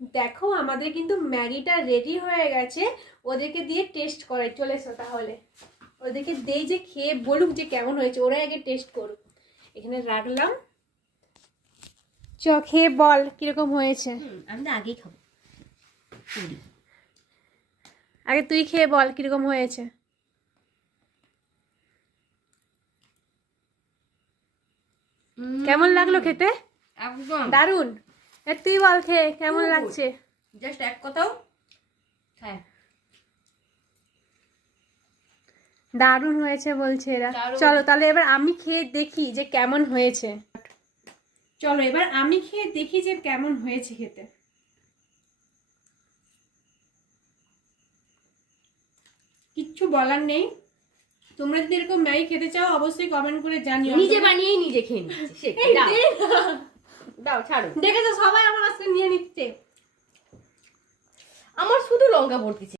দেখো আমাদের কিন্তু ম্যাগিটা রেডি হয়ে গেছে, ওদেরকে দিয়ে টেস্ট করে চলে এসো তাহলে। ওদেরকে দেই যে খেয়ে বলুক যে কেমন হয়েছে, ওরা আগে টেস্ট করুক। এখানে রাখলাম, চ খেয়ে বল কিরকম হয়েছে। আমি তো আগেই খাবো। আগে তুই খেয়ে বল কিরকম হয়েছে। কেমন লাগলো খেতে? একদম দারুন। তুই বল খেয়ে কেমন লাগছে। জাস্ট এক কথাও হ্যাঁ দারুন হয়েছে বলছে এরা। দারুণ। চলো তাহলে এবার আমি খেয়ে দেখি যে কেমন হয়েছে। চলো এবার আমি খেয়ে দেখি যে কেমন হয়েছে খেতে। কিচ্ছু বলার নেই, তোমরা যদি এরকম ম্যাগি খেতে চাও অবশ্যই কমেন্ট করে জানিও। নিজে বানিয়েই নিজে খেয়ে নিচ্ছে। দাও ছাড়ো। দেখেছো সবাই আমার কাছে নিয়ে নিচ্ছে। আমার শুধু লঙ্কা পড়তেছে।